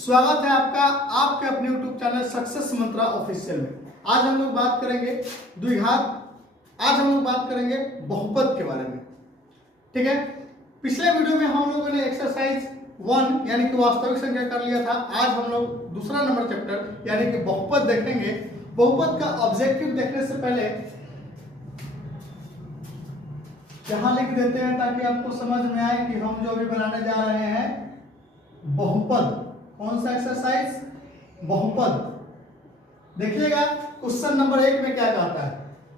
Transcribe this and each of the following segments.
स्वागत है आपका आपके अपने YouTube चैनल सक्सेस मंत्रा ऑफिशियल में। आज हम लोग बात करेंगे द्विघात। आज हम लोग बात करेंगे बहुपद के बारे में। ठीक है, पिछले वीडियो में हम लोगों ने एक्सरसाइज 1 यानी कि वास्तविक संख्या कर लिया था। आज हम लोग दूसरा नंबर चैप्टर यानी कि बहुपद देखेंगे। बहुपद का ऑब्जेक्टिव देखने से पहले यहां लिख देते हैं ताकि आपको समझ में आए कि हम जो अभी बनाने जा रहे हैं बहुपद। कौन सा एक्सरसाइज? बहुपद। देखिएगा क्वेश्चन नंबर 1 में क्या कहता है।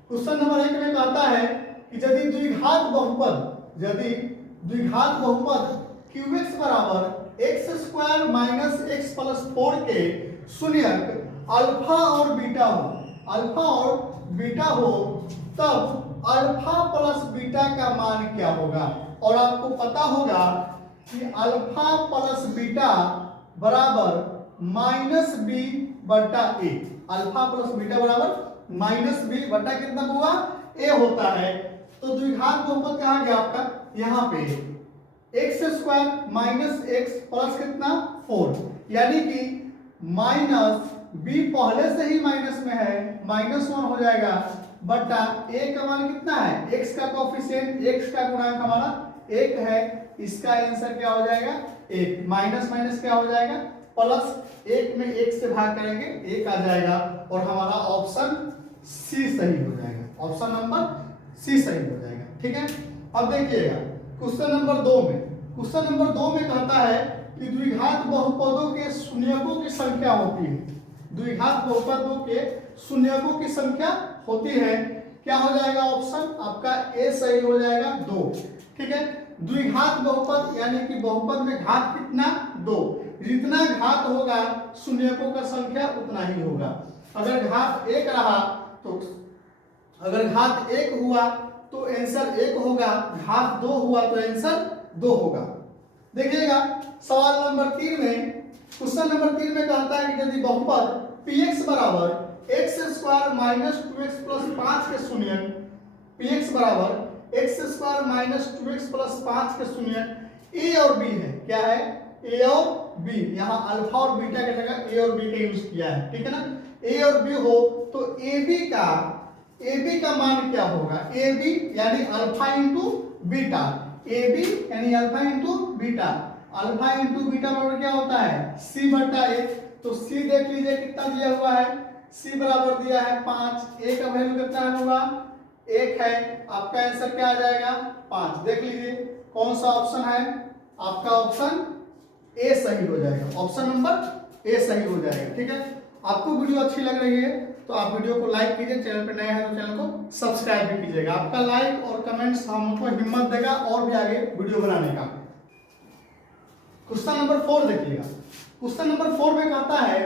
क्वेश्चन नंबर 1 में कहता है कि यदि द्विघात बहुपद क्यूएक्स बराबर x square minus x plus 4 के शून्यक अल्फा और बीटा हो तब अल्फा प्लस बीटा का मान क्या होगा। और आपको पता होगा कि अल्फा प्लस बीटा बराबर माइनस बी बटा ए। अल्फा प्लस बीटा बराबर माइनस बी बटा कितना हुआ? ए होता है। तो द्विघात बहुपद कहाँ गया आपका? यहाँ पे x square minus x plus कितना 4 यानी कि माइनस बी पहले से ही माइनस में है, -1 हो जाएगा बटा ए का मान कितना है? एक्स का कोफिशिएंट, एक्स का गुणांक हमारा 1 है। इसका आंसर क्या हो जाएगा? 1। माइनस माइनस क्या हो जाएगा? प्लस 1 में 1 से भाग करेंगे 1 आ जाएगा और हमारा ऑप्शन सी सही हो जाएगा। ऑप्शन नंबर सी सही हो जाएगा। ठीक है, अब देखिएगा क्वेश्चन नंबर 2 में। क्वेश्चन नंबर 2 में कहता है कि द्विघात बहुपदों के शून्यकों की संख्या होती है। द्विघात बहुपदों के शून्यकों की संख्या होती है। क्या हो जाएगा? ऑप्शन आपका ए सही हो जाएगा 2। ठीक है, द्विघात बहुपद यानी कि बहुपद में घात कितना? 2। जितना घात होगा शून्यकों का संख्या उतना ही होगा। अगर घात 1 रहा तो अगर घात 1 हुआ तो आंसर 1 होगा, घात 2 हुआ तो आंसर 2 होगा। देखिएगा सवाल नंबर 3 में, क्वेश्चन नंबर 3 में कहता है कि यदि बहुपद px बराबर x square minus 2x plus 5 के शून्यक px बराबर x square minus 2x plus 5 के शून्यक ए और बी है। क्या है? ए और बी। यहाँ अल्फा और बीटा की जगह ए और बी का यूज किया है। ठीक है ना, ए और बी हो तो ए बी का मान क्या होगा? ए बी यानी alpha into beta. A b यानी alpha into beta. Alpha into beta बराबर क्या होता है? सी बटा ए। तो सी देख लीजिए कितना दिया हुआ है। सी बराबर दिया है 5। ए का वैल्यू कितना होगा? 1 है। आपका आंसर क्या आ जाएगा? 5। देख लीजिए कौन सा ऑप्शन है आपका? ऑप्शन ए सही हो जाएगा। ऑप्शन नंबर ए सही हो जाएगा। ठीक है, आपको वीडियो अच्छी लग रही है तो आप वीडियो को लाइक कीजिए, चैनल पर नए हैं तो चैनल को सब्सक्राइब भी कीजिएगा। आपका लाइक और कमेंट्स हमको हिम्मत देगा और भी आगे वीडियो बनाने का। क्वेश्चन नंबर 4 देखिएगा। क्वेश्चन नंबर 4 में कहता है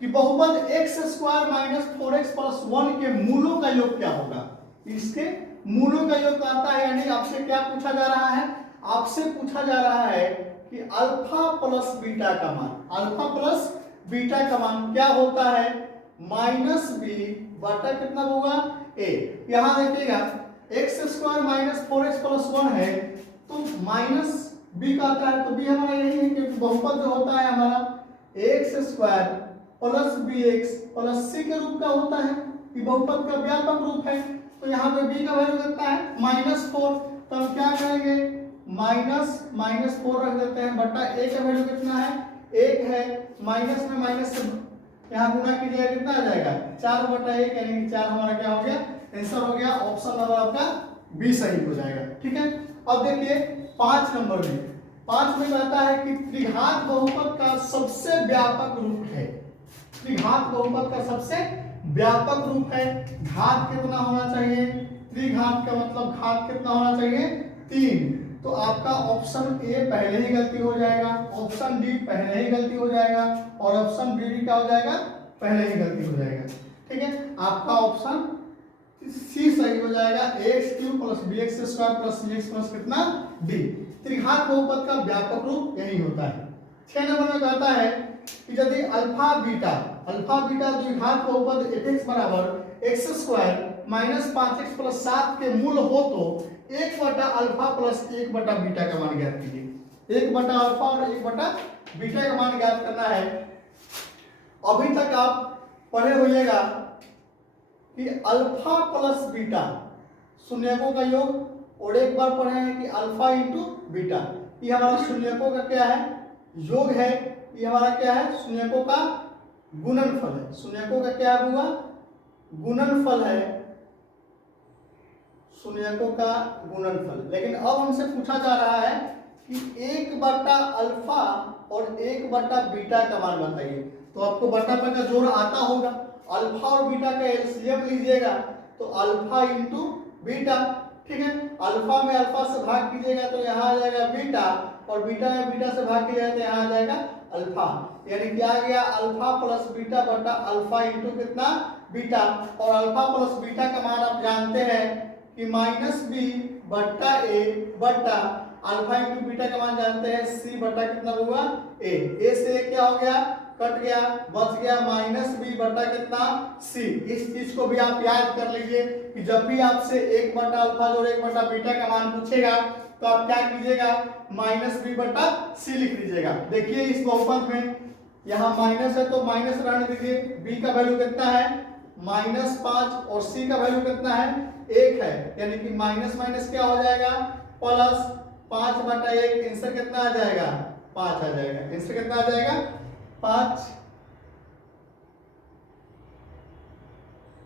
कि बहुपद x square minus 4x plus 1 के मूलों का योग क्या होगा। इसके मूलों का योग कहता है, यानी आपसे क्या पूछा जा रहा है? आपसे पूछा जा रहा है कि अल्फा प्लस बीटा का मान, अल्फा प्लस बीटा का मान क्या होता है? माइनस बी बटा कितना होगा? ए। यहां देखिएगा x square minus 4x plus 1 है तो माइनस बी का आता है तो बी हमारा यही है, क्योंकि बहुपद जो होता है हमारा x square plus b x plus c के रूप का होता है। ये बहुपद का व्यापक रूप है। तो यहाँ पे बी का वैल्यू कितना है? -4। तो हम क्या करेंगे? -4 रख देते हैं बटा ए का वैल्यू कितना है? 1 है। माइनस में माइनस से यहाँ गुणा कीजिएगा कितना आ जाएगा? 4 बटा 1 यानी कि 4 हमारा क्या हो गया? आंसर हो गया। ऑप्शन नंबर आपका बी सही हो जाएगा। ठीक है, अब देखिए 5 नंबर में। 5 में कहता है कि त्रिघात बहुपद का सबसे व्यापक रूप है। त्रिघात बहुपद का सबसे व्यापक रूप है। घात कितना होना चाहिए? त्रिघात का मतलब घात कितना होना चाहिए? 3। तो आपका ऑप्शन ए पहले ही गलती हो जाएगा, ऑप्शन डी पहले ही गलती हो जाएगा और ऑप्शन बी भी क्या हो जाएगा? पहले ही गलती हो जाएगा। ठीक है, आपका ऑप्शन सी सही हो जाएगा। ax³ plus bx² plus cx plus कितना d। त्रिघात बहुपद का व्यापक रूप यही होता है। 6 नंबर में कहता है कि यदि अल्फा बीटा द्विघात बहुपद fx बराबर x square minus 5x plus 7 के मूल हो तो 1 बटा अल्फा प्लस 1 बटा बीटा का मान ज्ञात कीजिए। 1 बटा अल्फा और 1 बटा बीटा का मान ज्ञात करना है। अभी तक आप पढ़े होइएगा कि अल्फा प्लस बीटा शून्यकों का योग, और एक बार पढ़े हैं कि अल्फा इंटू बीटा, ये हमारा शून्यकों का क्या है, योग है। ये हमारा क्या है, शून्यकों का गुणनफल है। शून्यकों का क्या हुआ, गुणनफल है, शून्यकों का गुणनफल। लेकिन अब हमसे पूछा जा रहा है कि 1 बटा अल्फा और 1 बटा बीटा का मान बताइए। तो आपको बटा पर का जोड़ आता होगा, अल्फा और बीटा का एलसीएम लीजिएगा तो अल्फा इंटू बीटा, ठीक है। अल्फा में अल्फा से भाग कीजिएगा तो यहाँ आ जाएगा बीटा, और बीटा में बीटा से भाग किया तो यहाँ आ जाएगा अल्फा। यानी कि आ गया अल्फा प्लस बीटा बटा अल्फा इंटू कितना, बीटा। और अल्फा प्लस बीटा का मान आप जानते हैं कि माइनस बी बटा ए बटा अल्फा इंटू बीटा का मान जानते हैं सी बटा कितना हुआ, ए से क्या हो गया, कट गया, बच गया माइनस बी बटा कितना, सी। इस चीज को भी आप याद कर लीजिए कि जब भी आपसे 1 बटा अल्फा और 1 बटा बीटा का मान पूछेगा तो आप क्या कीजिएगा, माइनस बी बटा सी लिख लीजिएगा। देखिए इस बहुपद में यहाँ माइनस है तो माइनस रहने दीजिए, बी का वैल्यू कितना है -5 और सी का वैल्यू कितना है 1 है, यानी कि माइनस माइनस क्या हो जाएगा प्लस 5 बटा 1, आंसर कितना आ जाएगा 5 आ जाएगा। आंसर कितना आ जाएगा 5,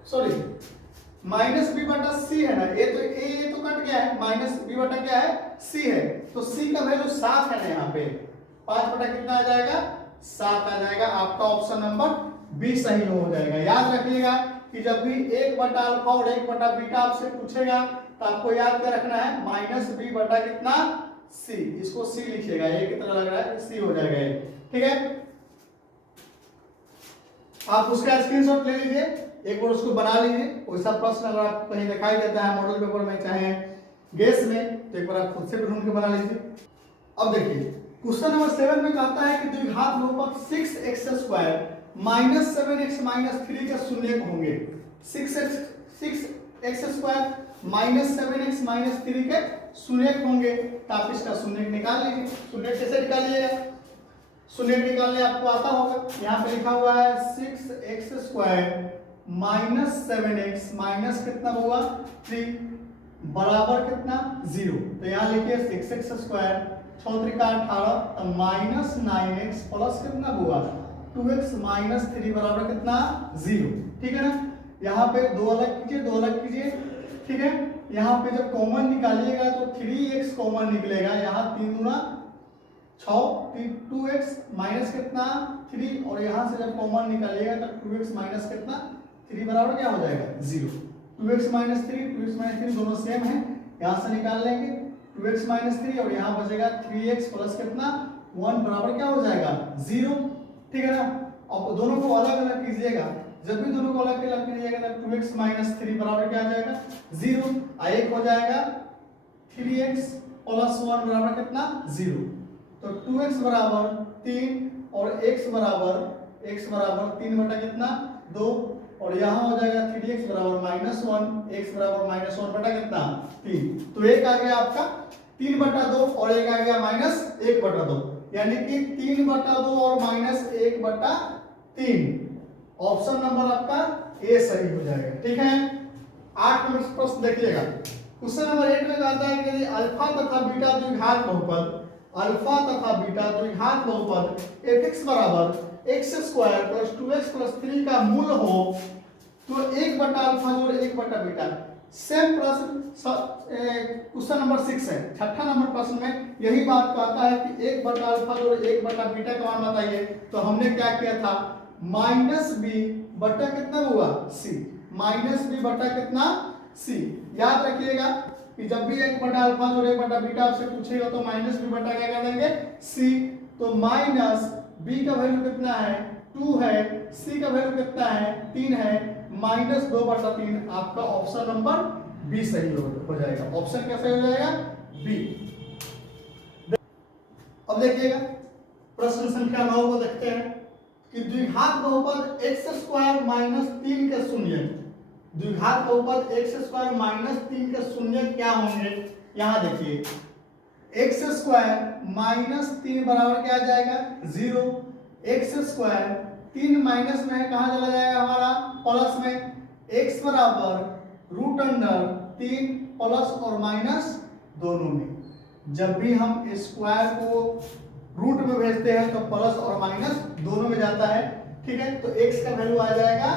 सॉरी माइनस बी बटा सी है ना, ये तो कट गया है, माइनस बी बटा क्या है सी है, तो सी का वैल्यू 7 है ना यहाँ पे, 5 बटा कितना आ जाएगा 7 आ जाएगा। आपका ऑप्शन नंबर बी सही हो जाएगा। याद रखिएगा कि जब भी 1 बटा अल्फा और 1 बटा बीटा आपसे पूछेगा तो आपको याद क्या रखना है, माइनस बी बटा कितना सी, इसको सी लिखिएगा, ये कितना लग रहा है सी हो जाएगा ये, ठीक है। आप उसका स्क्रीनशॉट ले लीजिए, एक बार उसको बना लीजिए। वैसा प्रश्न अगर आपको कहीं दिखाई देता है मॉडल पेपर में चाहे गेस में, तो एक बार आप खुद से भी ढूंढ के बना लीजिए। अब देखिए क्वेश्चन नंबर 7 में कहता है कि द्विघात बहुपद 6x² माइनस 7x माइनस 3 के शून्य होंगे। 6x² माइनस 7x माइनस 3 के शून्य होंगे, तो आप इसका शून्य निकाल लीजिए। शून्य कैसे निकालिएगा, शून्य निकालने आपको आता होगा, यहाँ पे लिखा हुआ है 6x² माइनस 7x माइनस कितना होगा 3 बराबर कितना 0। तो यहाँ लिखिए 6x² 6 त्रिका 18 तो माइनस 9x प्लस कितना होगा 2x माइनस 3 बराबर कितना 0, ठीक है ना। यहाँ पे दो अलग कीजिए, ठीक है। यहाँ पे जब कॉमन निकालिएगा तो 3x कॉमन निकलेगा, यहाँ 3 गुना 6 2x माइनस कितना 3, और यहाँ से जब कॉमन निकालिएगा तो 2x माइनस कितना 3 बराबर क्या हो जाएगा 0। 2x माइनस 3 दोनों सेम है, यहाँ से निकाल लेंगे 2x माइनस 3 और यहाँ बचेगा 3x प्लस कितना 1 बराबर क्या हो जाएगा 0, ठीक है ना। अब दोनों को अलग अलग कीजिएगा, जब भी दोनों को अलग अलग कीजिएगा तो 2x माइनस 3 बराबर क्या आ जाएगा 0, एक हो जाएगा 3x प्लस 1 बराबर कितना 0। तो 2x बराबर 3 और x बराबर 3 बटा कितना 2, और यहाँ हो जाएगा 3x बराबर -1, x बराबर -1 बटा कितना 3। तो एक आ गया आपका 3 बटा 2 और एक आ गया -1 बटा 2, यानी कि 3 बटा 2 और -1 बटा 3। ऑप्शन नंबर आपका ए सही हो जाएगा, ठीक है। 8 नंबर प्रश्न देखिएगा। क्वेश्चन नंबर 8 में कहता है कि अल्फा तथा बीटा द्विघात बहुपद fx बराबर x² प्लस 2x प्लस 3 का मूल हो तो 1 बटा अल्फा जोड़ 1 बटा बीटा। सेम प्रश्न क्वेश्चन नंबर 6 है, 6ठा नंबर प्रश्न में यही बात कहता है कि 1 बटा अल्फा जोड़ 1 बटा बीटा का मान बताइए। तो हमने क्या किया था, माइनस बी बटा कितना हुआ सी, माइनस बी बटा कितना सी। याद रखिएगा कि जब भी 1 बटा अल्फा और 1 बटा बीटा आपसे पूछेगा तो माइनस बी बटा क्या कर देंगे सी। तो माइनस बी का वैल्यू कितना है 2 है, सी का वैल्यू कितना है 3 है, -2 बटा 3। आपका ऑप्शन नंबर बी सही हो जाएगा। ऑप्शन क्या सही हो जाएगा बी। अब देखिएगा प्रश्न संख्या 9 को देखते हैं कि द्विघात बहुपद x² माइनस 3 के शून्य, द्विघात बहुपद x² माइनस 3 के शून्य क्या होंगे। यहाँ देखिए एक्स स्क्वायर माइनस 3 बराबर क्या आ जाएगा 0। एक्स स्क्वायर 3 माइनस में है, कहाँ चला जाएगा हमारा प्लस में। एक्स बराबर रूट अंडर 3 प्लस और माइनस दोनों में। जब भी हम स्क्वायर को रूट में भेजते हैं तो प्लस और माइनस दोनों में जाता है, ठीक है। तो x का वैल्यू आ जाएगा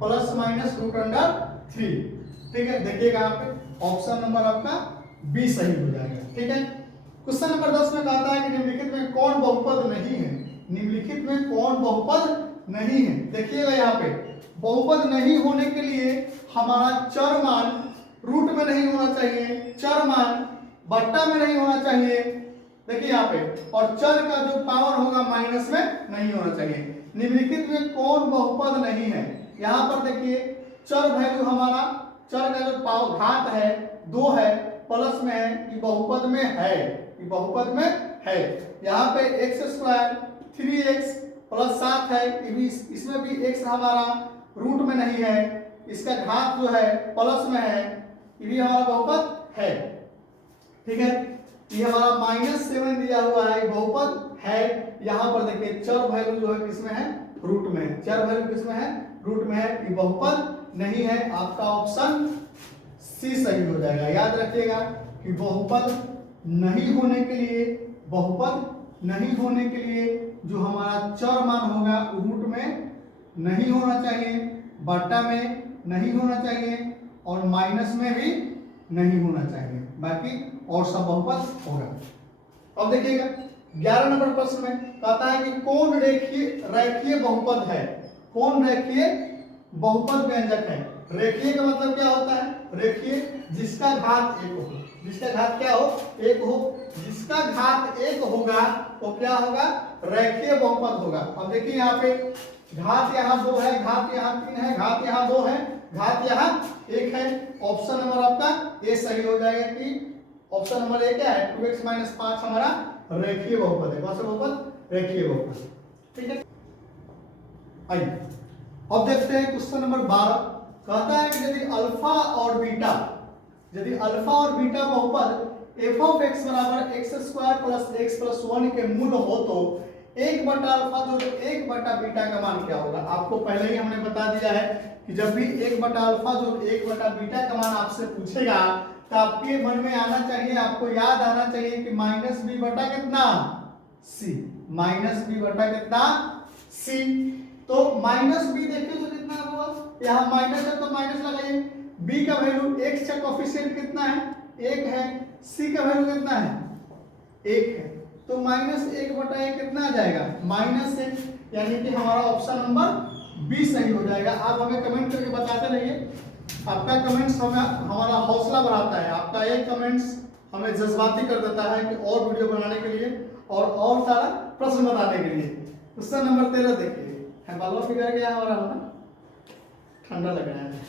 प्लस माइनस रूट अंडर 3, ठीक है। देखिएगा यहाँ पे ऑप्शन नंबर आपका बी सही हो जाएगा, ठीक है। क्वेश्चन नंबर 10 में कहता है कि निम्नलिखित में कौन बहुपद नहीं है। निम्नलिखित में कौन बहुपद नहीं है, देखिएगा यहाँ पे बहुपद नहीं होने के लिए हमारा चर मान रूट में नहीं होना चाहिए, चर मान बट्टा में नहीं होना चाहिए, देखिए यहाँ पे, और चर का जो पावर होगा माइनस में नहीं होना चाहिए। निम्नलिखित में कौन बहुपद नहीं है, यहाँ पर देखिए चर वैल्यू हमारा, चर का जो पावर घात है 2 है, प्लस में है, ये बहुपद में है, ये बहुपद में है। यहाँ पे एक्स स्क्वायर 3x प्लस 7 है, इसमें भी x हमारा रूट में नहीं है, इसका घात जो है प्लस में है, ये भी हमारा बहुपद है, ठीक है। ये हमारा -7 दिया हुआ है, बहुपद है। यहाँ पर देखिए चर वैल्यू जो है किसमें है रूट में, चर वैल्यू किसमें है रूट में है, ये बहुपद नहीं है। आपका ऑप्शन सी सही हो जाएगा। याद रखिएगा कि बहुपद नहीं होने के लिए, बहुपद नहीं होने के लिए जो हमारा चर मान होगा रूट में नहीं होना चाहिए, बट्टा में नहीं होना चाहिए और माइनस में भी नहीं होना चाहिए, बाकी और सब बहुपद होगा। अब देखिएगा 11 नंबर प्रश्न में कहता है कि कौन रेखीय बहुपद है, कौन रेखीय बहुपद व्यंजक है। रेखीय का मतलब क्या होता है, रेखीय जिसका घात 1 हो, जिसका घात क्या हो 1 हो, जिसका घात 1 होगा वो क्या होगा रेखीय बहुपद होगा। अब देखिए यहाँ पे घात यहाँ 2 है, घात यहाँ 3 है, घात यहाँ 2 है, घात यहाँ 1 है। ऑप्शन नंबर आपका ए सही हो जाएगा कि ऑप्शन नंबर ए क्या है 2x - 5 हमारा रेखीय बहुपद है। कौन सा बहुपद रेखीय बहुपद, ठीक है। आइए अब देखते हैं क्वेश्चन नंबर 12 कहता है कि यदि अल्फा और बीटा, यदि अल्फा और बीटा बहुपद f of x बराबर x square plus x plus 1 के मूल हो तो 1 बटा अल्फा जोड़ 1 बटा बीटा का मान क्या होगा। आपको पहले ही हमने बता दिया है कि जब भी 1 बटा अल्फा जोड़ 1 बटा बीटा का मान आपसे पूछेगा तो आपके मन में आना चाहिए, आपको याद आना चाहिए कि माइनस बी बटा कितना सी, माइनस बी बटा कितना सी। तो माइनस बी देखिए तो कितना होगा, यहाँ माइनस है तो माइनस लगाइए। बी का वैल्यू x का कोफिशिएंट कितना है 1 है, सी का वैल्यू कितना है 1 है, तो -1 बटा 1 कितना आ जाएगा -1, यानी कि हमारा ऑप्शन नंबर बी सही हो जाएगा। आप हमें कमेंट करके बताते रहिए, आपका कमेंट्स हमें हमारा हौसला बढ़ाता है, आपका एक कमेंट्स हमें जज्बाती कर देता है कि और वीडियो बनाने के लिए और सारा प्रश्न बताने के लिए। क्वेश्चन नंबर 13 देखिए, है बालों फिगर क्या हो रहा है ना, ठंडा लग रहा है,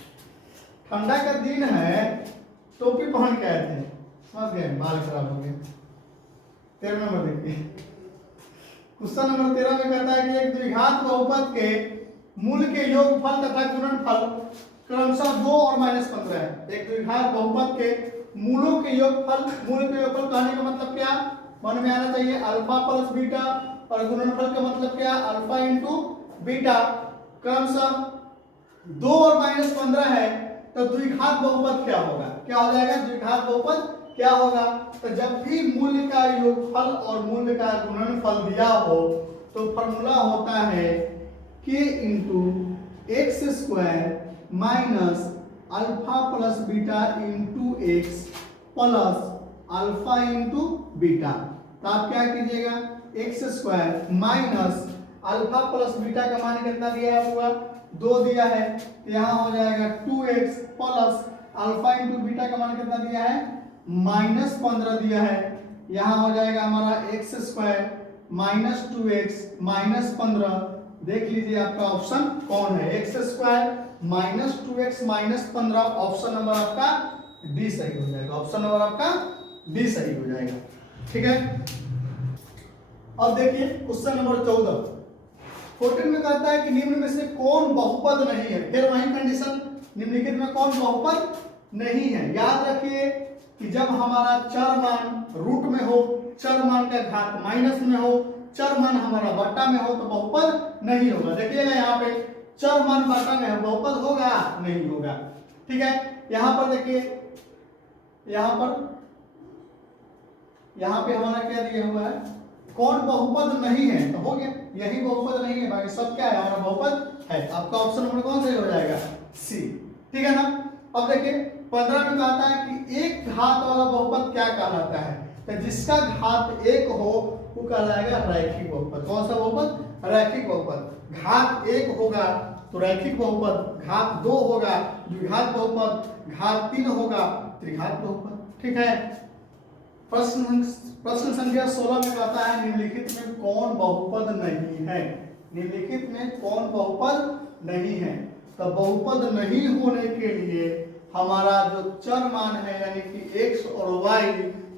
ठंडा का दिन है, टोपी पहन के आए थे, समझ गए, बाल खराब हो गए। 13 नंबर देखिए, क्वेश्चन नंबर 13 में कहता है कि एक द्विघात बहुपद के मूल के योगफल तथा गुणनफल क्रमशः 2 और -15 है। एक द्विघात बहुपद के मूलों के योगफल, मूल के योगफल कहने का मतलब क्या मन में आना चाहिए अल्फा प्लस बीटा, और गुणनफल का मतलब क्या अल्फा इंटू बीटा, क्रमशः 2 और -15 है, तो द्विघात बहुपद क्या होगा, क्या हो जाएगा द्विघात बहुपद क्या होगा। तो जब भी मूल्य का योगफल और मूल्य का गुणनफल दिया हो तो फॉर्मूला होता है k into x square minus alpha plus beta into x plus alpha into beta. तो आप क्या कीजिएगा x square minus alpha plus beta का मान कितना दिया हुआ 2 दिया है, यहाँ हो जाएगा 2x plus alpha into beta का मान कितना दिया है -15 दिया है, यहाँ हो जाएगा हमारा x square minus 2x minus 15। देख लीजिए आपका ऑप्शन कौन है, x square minus 2x minus 15, option number आपका डी सही हो जाएगा, ऑप्शन नंबर आपका डी सही हो जाएगा, ठीक है। अब देखिए क्वेश्चन नंबर 14 में कहता है कि निम्न में से कौन बहुपद नहीं है, फिर वही कंडीशन, निम्नलिखित में कौन बहुपद नहीं है। याद रखिए कि जब हमारा चर मान रूट में हो, चर मान का घात माइनस में हो, चर मान हमारा बट्टा में हो तो बहुपद नहीं होगा। देखिएगा यहाँ पे चर मान बट्टा में हो, बहुपद होगा नहीं होगा। ठीक है, यहाँ पर देखिए, यहाँ पे हमारा क्या दिया हुआ है, कौन बहुपद नहीं है, तो हो गया यही बहुपद नहीं है, बाकी सब क्या है हमारा बहुपद है। आपका ऑप्शन नंबर कौन सही हो जाएगा, सी। ठीक है ना। अब देखिए 15 में कहता है कि एक घात वाला बहुपद क्या कहलाता है, तो जिसका घात एक हो वो कहलाएगा रैखिक बहुपद। कौन सा बहुपद, रैखिक बहुपद। घात एक होगा तो रैखिक बहुपद, घात दो होगा द्विघात बहुपद, घात तीन होगा त्रिघात बहुपद। ठीक है। प्रश्न संख्या 16 में कहता है निम्नलिखित में कौन बहुपद नहीं है, निम्नलिखित में कौन बहुपद नहीं है। तो बहुपद नहीं होने के लिए हमारा जो चर मान है यानी कि x और y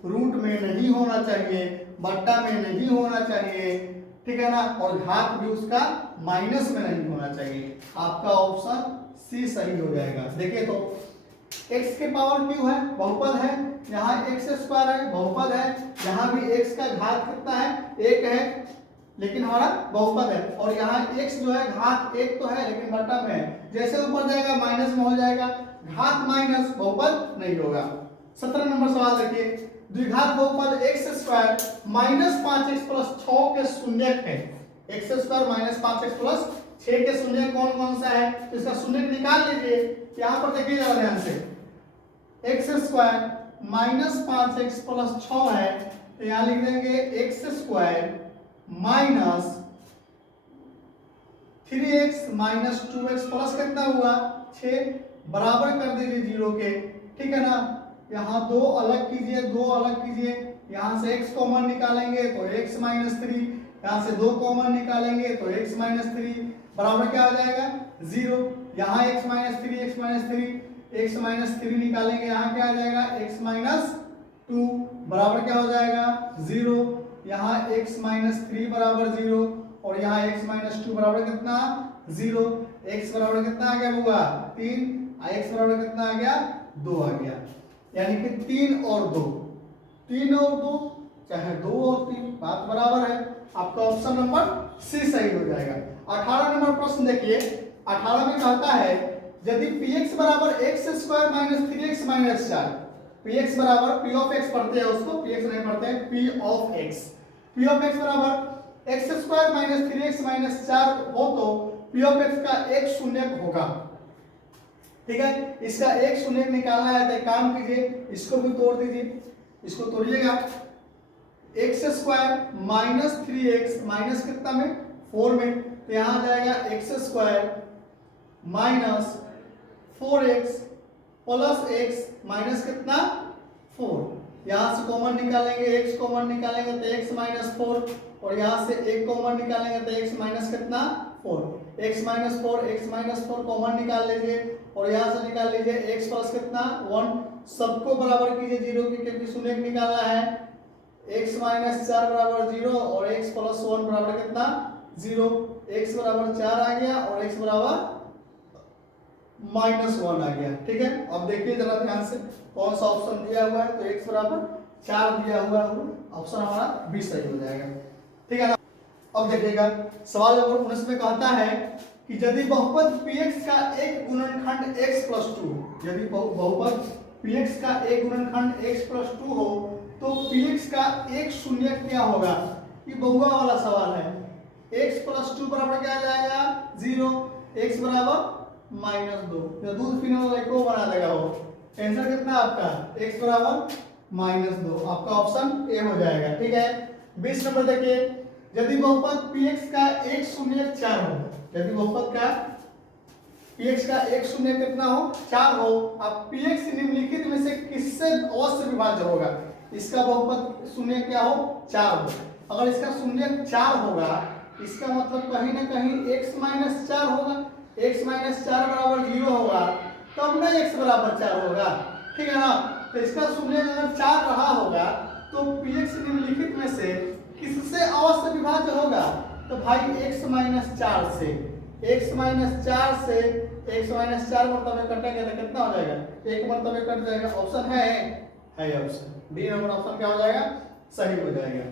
रूट में नहीं होना चाहिए, बट्टा में नहीं होना चाहिए, ठीक है ना, और घात भी उसका माइनस में नहीं होना चाहिए। आपका ऑप्शन सी सही हो जाएगा। देखिए तो x के पावर क्यों है, बहुपद है, यहाँ x स्क्वायर है, बहुपद है, यहाँ भी x का घात कितना है, एक है, लेकिन हमारा बहुपद है, और यहाँ x जो है घात एक तो है लेकिन बट्टा में है, जैसे ऊपर जाएगा माइनस में हो जाएगा, घात माइनस बहुपद नहीं होगा। 17 नंबर सवाल देखिए, द्विघात बहुपद x square minus 5x plus 6 के शून्यक है। x square minus 5x plus 6 के शून्यक कौन कौन सा है, तो इसका शून्यक निकाल लीजिए। यहाँ पर देखिए जरा ध्यान से, x square minus 5x plus 6 है, तो यहाँ लिख देंगे x square minus 3x minus 2x plus कितना हुआ 6, बराबर कर दीजिए 0 के। ठीक है ना, यहाँ दो अलग कीजिए, दो अलग कीजिए, यहाँ से x कॉमन निकालेंगे तो x माइनस 3, यहाँ से 2 कॉमन निकालेंगे तो x माइनस 3 बराबर क्या हो जाएगा 0। यहाँ x माइनस 3 x माइनस 3 निकालेंगे, यहाँ क्या आ जाएगा x माइनस 2 बराबर क्या हो जाएगा 0। यहाँ x माइनस 3 बराबर 0 और यहाँ x माइनस 2 बराबर कितना 0। x बराबर कितना आ गया होगा 3, x बराबर कितना आ गया 2 आ गया, यानी कि 3 और 2 चाहे 2 और 3 बात बराबर है। आपका ऑप्शन नंबर सी सही हो जाएगा। 18 नंबर प्रश्न देखिए, 18 में कहता है यदि px बराबर x square minus 3x minus 4, px बराबर p ऑफ x पढ़ते हैं उसको, px नहीं पढ़ते हैं, p ऑफ x बराबर x square minus 3x minus 4 हो तो p ऑफ x का एक शून्यक होगा। ठीक है, इसका एक शून्यक निकालना है तो काम कीजिए, इसको भी तोड़ दीजिए, इसको तोड़िएगा, x square minus 3x minus कितना में 4 में, तो यहाँ आ जाएगा x square minus 4x plus x minus कितना 4, यहाँ से कॉमन निकालेंगे, x कॉमन निकालेंगे तो x माइनस 4, और यहाँ से एक कॉमन निकालेंगे तो x माइनस कितना 4, x माइनस 4 कॉमन निकाल लीजिए, और यहाँ से निकाल लीजिए x प्लस कितना 1, सबको बराबर कीजिए 0 की, क्योंकि शून्य निकालना है। x माइनस 4 बराबर 0 और x प्लस 1 बराबर कितना 0, x बराबर 4 आ गया और x बराबर माइनस 1 आ गया। ठीक है, अब देखिए जरा ध्यान से कौन सा ऑप्शन दिया हुआ है, तो x बराबर 4 दिया हुआ है, ऑप्शन हमारा बी सही हो जाएगा। ठीक है ना। अब देखिएगा सवाल नंबर 19 में कहता है कि यदि बहुपद px का एक गुणनखंड x प्लस 2, यदि बहुपद px का एक गुणनखंड x प्लस 2 हो तो px का एक शून्यक क्या होगा। ये बहुआ वाला सवाल है। x प्लस 2 बराबर क्या आ जाएगा 0, x बराबर माइनस 2, तो दूध पीने वाले को बना देगा वो। आंसर कितना आपका x बराबर माइनस 2, आपका ऑप्शन ए हो जाएगा। ठीक है, 20 नंबर देखिए, यदि बहुपद px का एक शून्यक 4 हो, यदि बहुपद का px का एक शून्यक कितना हो 4 हो, अब px निम्नलिखित में से किससे अवश्य विभाज्य होगा। इसका बहुपद शून्य क्या हो 4 हो, अगर इसका शून्य 4 होगा इसका मतलब कहीं ना कहीं x माइनस 4 होगा, x माइनस 4 बराबर 0 होगा तब ना x बराबर 4 होगा। ठीक है ना, तो इसका शून्य अगर 4 रहा होगा तो px निम्नलिखित में से किससे अवश्य विभाज्य होगा, तो भाई x माइनस 4 से, x माइनस 4 से, x माइनस 4 मतलब कटेंगे तो कितना हो जाएगा, एक मतलब कट जाएगा, ऑप्शन है ऑप्शन डी नंबर ऑप्शन क्या हो जाएगा, सही हो जाएगा।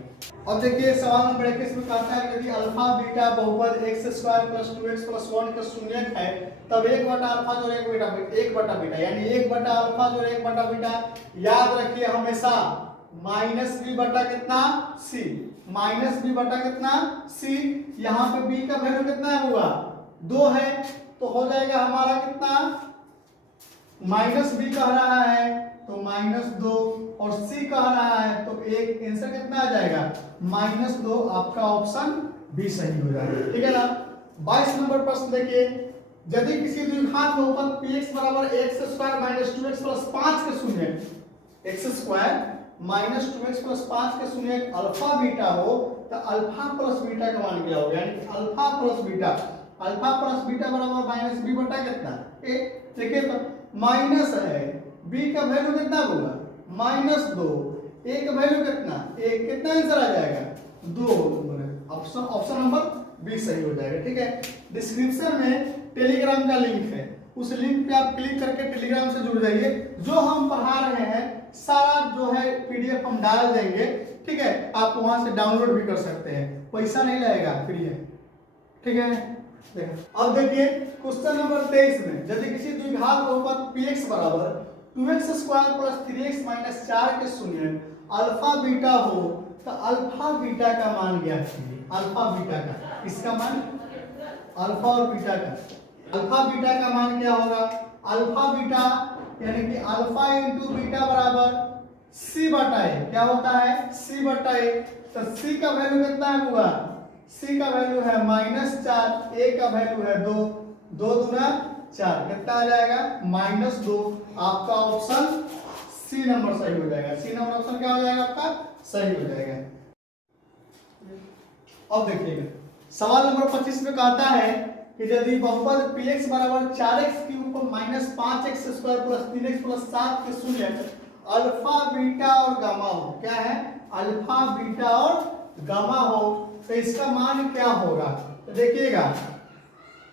अब देखिए सवाल नंबर 21 में कहता है यदि अल्फा बीटा बहुपद x square plus 2x plus 1 का शून्यक है तब 1 बटा अल्फा जोड़ 1 बटा बीटा यानी 1 बटा अल्फा जोड़ 1 बटा बीटा, याद रखिए हमेशा माइनस बी बटा कितना सी, माइनस बी बटा कितना सी, यहाँ पे बी का वैल्यू कितना है हुआ 2 है तो हो जाएगा हमारा कितना माइनस बी कह रहा है तो -2 और सी कह रहा है तो एक आंसर कितना आ जाएगा -2, आपका ऑप्शन बी सही हो जाएगा। ठीक है ना। 22 नंबर प्रश्न देखिए यदि किसी द्विघात बहुपद px बराबर x स्क्वायर 2x प्लस 5 के शून्य x स्क्वायर 2x प्लस 5 के शून्य अल्फा बीटा हो तो अल्फा प्लस बीटा का मान क्या होगा, यानी अल्फा प्लस बीटा बराबर माइनस बी बटा कितना ए। देखिए तो माइनस है b का वैल्यू कितना होगा -2, a का वैल्यू कितना कितना आंसर आ जाएगा 2, ऑप्शन नंबर बी सही हो जाएगा। ठीक है। डिस्क्रिप्शन में टेलीग्राम का लिंक है, उस लिंक पे आप क्लिक करके टेलीग्राम से जुड़ जाइए, जो हम पढ़ा रहे हैं सारा जो है पीडीएफ हम डाल देंगे। ठीक है, आप वहां से डाउनलोड भी कर सकते हैं, पैसा नहीं लगेगा, फ्री है। ठीक है। अब देखिए क्वेश्चन नंबर 23 में यदि किसी द्विघात बहुपद px बराबर 2x square plus 3x minus 4 के शून्य अल्फा बीटा हो तो अल्फा बीटा का मान ज्ञात कीजिए। अल्फा बीटा का, इसका मान अल्फा और बीटा का, अल्फा बीटा का मान क्या होगा, अल्फा बीटा यानी कि अल्फा इंटू बीटा बराबर सी बटा ए, क्या होता है सी बटा ए, तो सी का वैल्यू कितना है हुआ, सी का वैल्यू है -4, ए का वैल्यू है 2, 2 दूना 4 कितना आ जाएगा -2, आपका ऑप्शन सी नंबर सही हो जाएगा। सी नंबर ऑप्शन क्या हो जाएगा आपका सही हो जाएगा। अब देखिएगा सवाल नंबर 25 में कहता है कि यदि बहुपद px बराबर 4x cube minus 5x square plus 3x plus 7 के शून्य अल्फा बीटा और गामा हो, क्या है अल्फा बीटा और गामा हो तो इसका मान क्या होगा। तो देखिएगा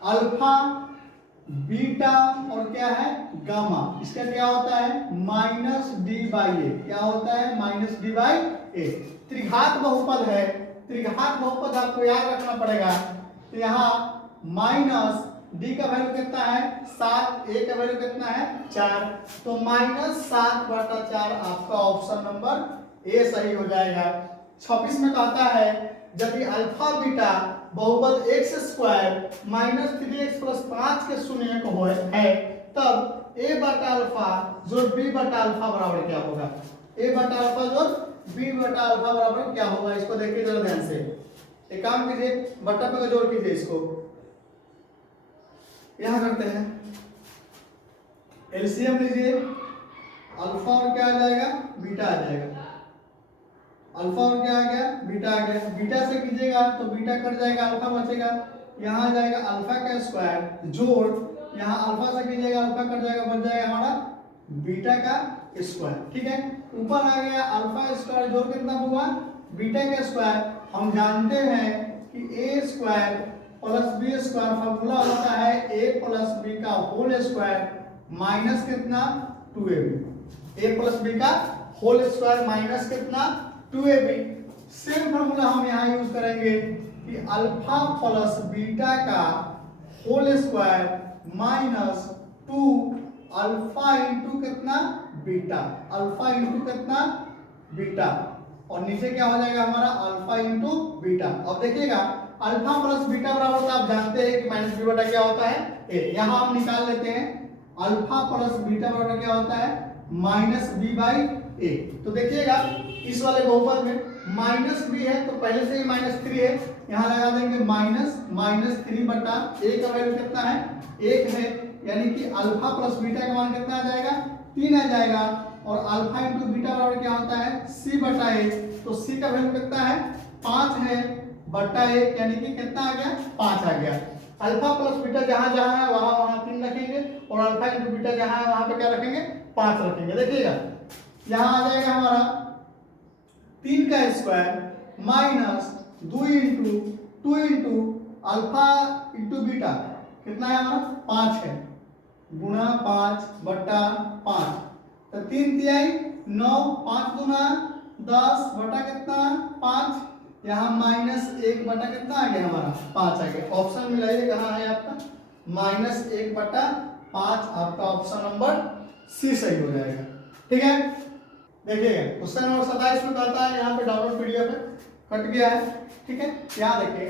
अल्फा बीटा और क्या है गामा, इसका क्या होता है -d/a, क्या होता है -d/a। त्रिघात बहुपद है, त्रिघात बहुपद आपको याद रखना पड़ेगा। तो यहाँ माइनस d का वैल्यू कितना है 7, a का वैल्यू कितना है 4, तो -7/4 आपका ऑप्शन नंबर ए सही हो जाएगा। 26 में कहता है यदि अल्फा बीटा बहुपद x स्क्वायर -3x प्लस 5 के शून्य को है तब a बटा अल्फा जोड़ b बटा अल्फा बराबर क्या होगा, a बटा अल्फा जोड़ b बटा अल्फा बराबर क्या होगा। इसको देखिए जरा ध्यान से, एक काम कीजिए बटा पे जोड़ कीजिए, इसको यहां करते हैं एलसीएम लीजिए, अल्फा और क्या आ जाएगा बीटा आ जाएगा, अल्फा और क्या आ गया बीटा आ गया, बीटा से कीजिएगा तो बीटा कट जाएगा अल्फा बचेगा, यहाँ आ जाएगा अल्फा का स्क्वायर जोड़ यहाँ अल्फा से कीजिएगा अल्फा कट जाएगा बच जाएगा हमारा बीटा का स्क्वायर। ठीक है, ऊपर आ गया अल्फा स्क्वायर जोड़ कितना हुआ बीटा का स्क्वायर। हम जानते हैं कि a square plus b square formula होता है ए प्लस बी का होल स्क्वायर माइनस कितना 2ab, ए प्लस बी का होल स्क्वायर माइनस कितना 2ab। सेम फॉर्मूला हम यहाँ यूज करेंगे कि अल्फा प्लस बीटा का whole square minus 2 alpha into कितना बीटा, अल्फा इंटू कितना बीटा, और नीचे क्या हो जाएगा हमारा अल्फा इंटू बीटा। अब देखिएगा अल्फा प्लस बीटा बराबर तो आप जानते हैं कि माइनस बी बटा क्या होता है ए, यहाँ हम निकाल लेते हैं अल्फा प्लस बीटा बराबर क्या होता है माइनस बी बाई ए। तो देखिएगा इस वाले बहुपद में माइनस बी है तो पहले से ही -3 है, यहाँ लगा देंगे -3 बटा ए का वैल्यू कितना है 1 है, यानी कि अल्फा प्लस बीटा का मान कितना आ जाएगा 3 आ जाएगा, और अल्फा इंटू बीटा बराबर क्या होता है c बटा ए, तो c का वैल्यू कितना है 5 है बटा ए, यानी कि कितना आ गया 5 आ गया। अल्फा प्लस बीटा जहां जहां है वहां वहां 3 रखेंगे और अल्फा इंटू बीटा जहां है वहां पे क्या रखेंगे 5 रखेंगे। देखिएगा यहाँ आ जाएगा हमारा 3 का square minus 2 into alpha into beta कितना है हमारा 5 है गुणा 5 बटा 5, तो 3 तिहाई 9, 5 दूना 10 बटा कितना 5, यहाँ -1 बटा कितना आ गया हमारा 5 आ गया। ऑप्शन मिलाइए कहाँ है आपका, -1/5 आपका ऑप्शन नंबर सी सही हो जाएगा। ठीक है, देखिएगा क्वेश्चन नंबर 27 में कहता है, यहाँ पे डाउनलोड पीडीएफ है, कट गया है। ठीक है, यहाँ देखिए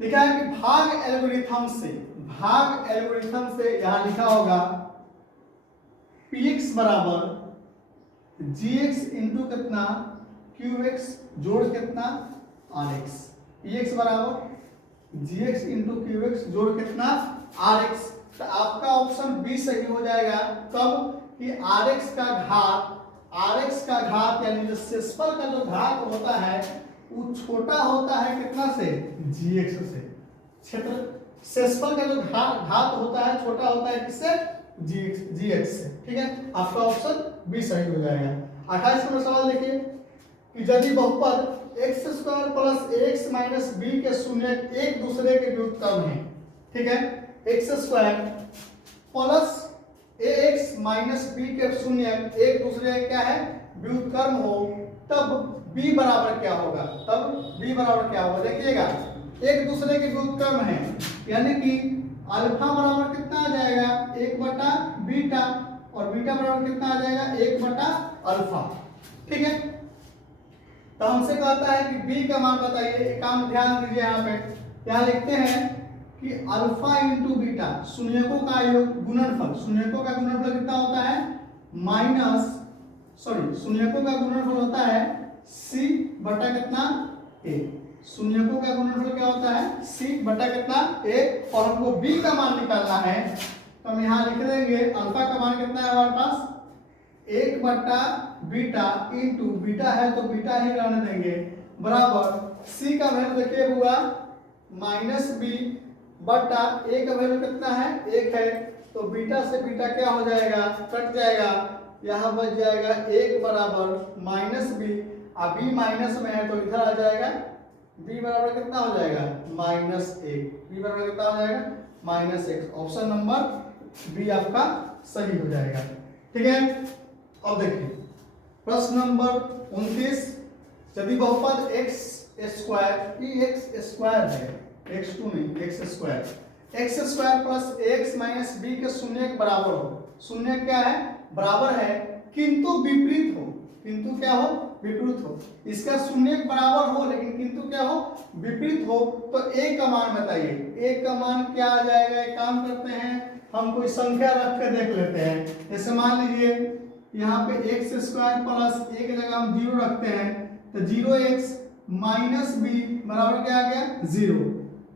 लिखा है कि भाग एल्गोरिथम से यहाँ लिखा होगा px बराबर gx इंटू कितना qx जोड़ कितना rx, px बराबर gx इंटू qx जोड़ कितना rx। तो आपका ऑप्शन बी सही हो जाएगा। कब कि rx का घात यानी जो शेषफल का जो घात होता है वो छोटा होता है कितना से, gx से। क्षेत्र शेषफल का जो घात होता है छोटा होता है किससे, gx से। ठीक है, आपका ऑप्शन बी सही हो जाएगा। 28 नंबर सवाल देखिए कि यदि बहुपद x² plus ax minus b के शून्य एक दूसरे के व्युत्क्रम है। ठीक है, x² plus ax minus b के शून्य एक दूसरे के क्या है व्युत्क्रम हो, तब b बराबर क्या होगा, देखिएगा एक दूसरे के व्युत्क्रम है यानी कि अल्फा बराबर कितना आ जाएगा 1/बीटा और बीटा बराबर कितना आ जाएगा 1/अल्फा। ठीक है, तो हमसे कहता है कि b का मान बताइए। एक काम ध्यान दीजिए, यहाँ लिखते हैं कि अल्फा इंटू बीटा शून्यकों का गुणनफल, शून्यकों का गुणनफल कितना होता है शून्यकों का गुणनफल होता है c बटा कितना a। शून्यकों का गुणनफल क्या होता है c बटा कितना a, और हमको b का मान निकालना है तो हम यहाँ लिख देंगे अल्फा का मान कितना है हमारे पास 1/बीटा इंटू बीटा है तो बीटा ही रहने देंगे बराबर c का वैल्यू देखिए हुआ -b बटा a का वैल्यू कितना है 1 है, तो बीटा से बीटा क्या हो जाएगा कट जाएगा, यहाँ बच जाएगा 1 बराबर -b। अब b माइनस में है तो इधर आ जाएगा b बराबर कितना हो जाएगा -1, b बराबर कितना हो जाएगा -1। ऑप्शन नंबर बी आपका सही हो जाएगा। ठीक है, अब देखिए प्रश्न नंबर 29, यदि बहुपद x² है x2 नहीं x² plus x minus b के शून्य के बराबर हो, शून्य क्या है बराबर है किंतु विपरीत हो, किंतु क्या हो विपरीत हो, इसका शून्य के बराबर हो लेकिन किंतु क्या हो विपरीत हो, तो a का मान बताइए। a का मान क्या आ जाएगा, एक काम करते हैं हम कोई संख्या रख के देख लेते हैं। जैसे मान लीजिए यहाँ पे x² प्लस एक जगह हम 0 रखते हैं तो 0x माइनस b बराबर क्या आ गया 0,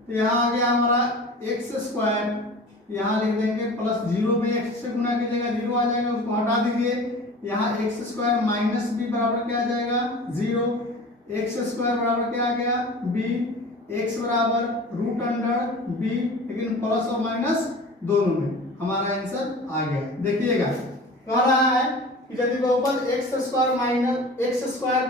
तो यहाँ आ गया हमारा x², यहाँ लिख देंगे प्लस 0 में x से गुना कीजिएगा 0 आ जाएगा, उसको हटा दीजिए, यहाँ x² माइनस b बराबर क्या आ जाएगा 0, x² बराबर क्या आ गया b, x बराबर √b, लेकिन प्लस और माइनस दोनों में हमारा आंसर आ गया। देखिएगा कह रहा है कि यदि बहुपद x²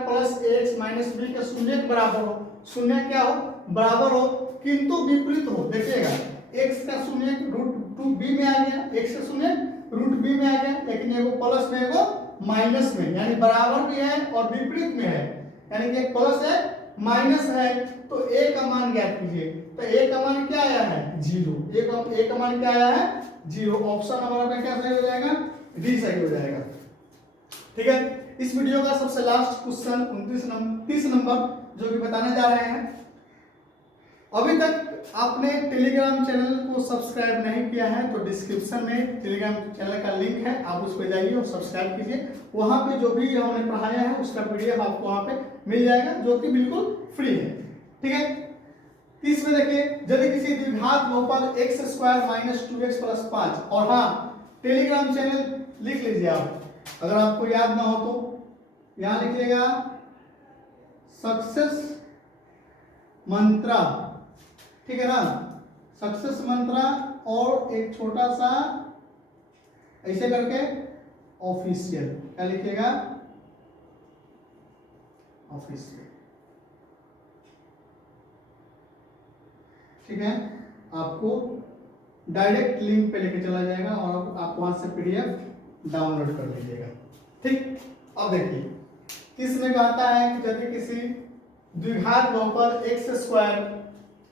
plus ax minus b के शून्य के बराबर हो, शून्य क्या हो बराबर हो किंतु विपरीत हो। देखिएगा x का शून्य √b में आ गया, x का शून्य √b में आ गया, लेकिन एगो प्लस में एगो माइनस में, यानी बराबर भी है और विपरीत में है, यानी कि एक प्लस है माइनस है, तो a का मान ज्ञात कीजिए। तो a का मान क्या आया है 0, a का मान क्या आया है 0। ऑप्शन हमारा क्या सही हो जाएगा डी सही हो जाएगा। ठीक है, इस वीडियो का सबसे लास्ट क्वेश्चन 30 नंबर जो कि बताने जा रहे हैं। अभी तक आपने टेलीग्राम चैनल को सब्सक्राइब नहीं किया है तो डिस्क्रिप्शन में टेलीग्राम चैनल का लिंक है, आप उस पर जाइए और सब्सक्राइब कीजिए। वहां पे जो भी हमने पढ़ाया है उसका पीडीएफ आपको वहां पे मिल जाएगा जो कि बिल्कुल फ्री है। ठीक है, 30 में देखिए यदि किसी द्विघात बहुपद x² माइनस 2x प्लस 5, और हाँ टेलीग्राम चैनल लिख लीजिए आप, अगर आपको याद ना हो तो यहाँ लिखिएगा सक्सेस मंत्रा, ठीक है ना, सक्सेस मंत्रा और एक छोटा सा ऐसे करके ऑफिशियल, क्या लिखिएगा ऑफिशियल। ठीक है, आपको डायरेक्ट लिंक पे लेके चला जाएगा और आप वहां से पीडीएफ डाउनलोड कर लीजिएगा। ठीक, अब देखिए किसने कहता है कि यदि किसी द्विघात बहुपद x square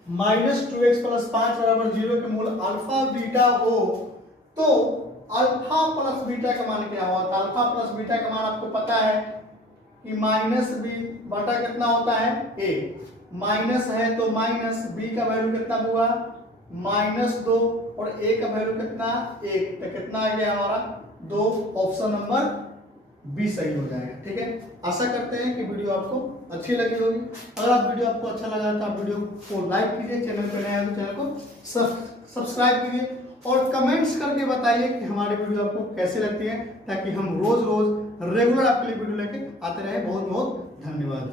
minus 2x plus 5 बराबर 0 के मूल अल्फा बीटा हो तो अल्फा प्लस बीटा का मान क्या होगा। तो अल्फा प्लस बीटा का मान आपको पता है कि माइनस बी बटा कितना होता है a, माइनस है तो माइनस b का वैल्यू कितना होगा -2 और a का वैल्यू कितना 1, तो कितना आ गया हमारा 2। ऑप्शन नंबर बी सही हो जाएगा। ठीक है, आशा करते हैं कि वीडियो आपको अच्छी लगी होगी। अगर आप वीडियो आपको अच्छा लगा तो आप वीडियो को लाइक कीजिए, चैनल पर नए हैं तो चैनल को सब्सक्राइब कीजिए और कमेंट्स करके बताइए कि हमारी वीडियो आपको कैसी लगती है, ताकि हम रोज रोज रेगुलर आपके लिए वीडियो लेके आते रहे। बहुत बहुत धन्यवाद।